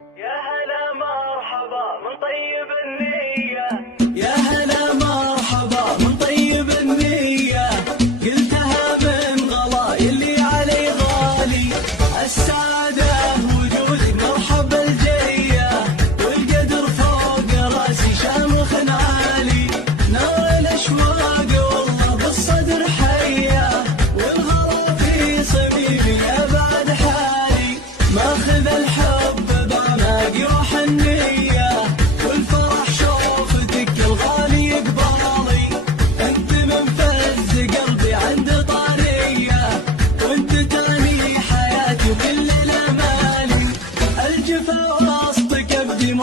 يا هلا مرحبا من طيب النية، يا هلا مرحبا من طيب النية، قلتها من غلاي اللي علي غالي. السعادة وجودك مرحبا الجية، والقدر فوق راسي شامخ عالي. نار الأشواق والله بالصدر حية، والغلا في صميمي أبعد حالي. ماخذ الحب بعناقي روح النية، والفرح شوفتك الغالي يقبالي. انت من فز قلبي عند طارية، وانت تاني حياتي وكل الامالي. الجفا وسطك ابدي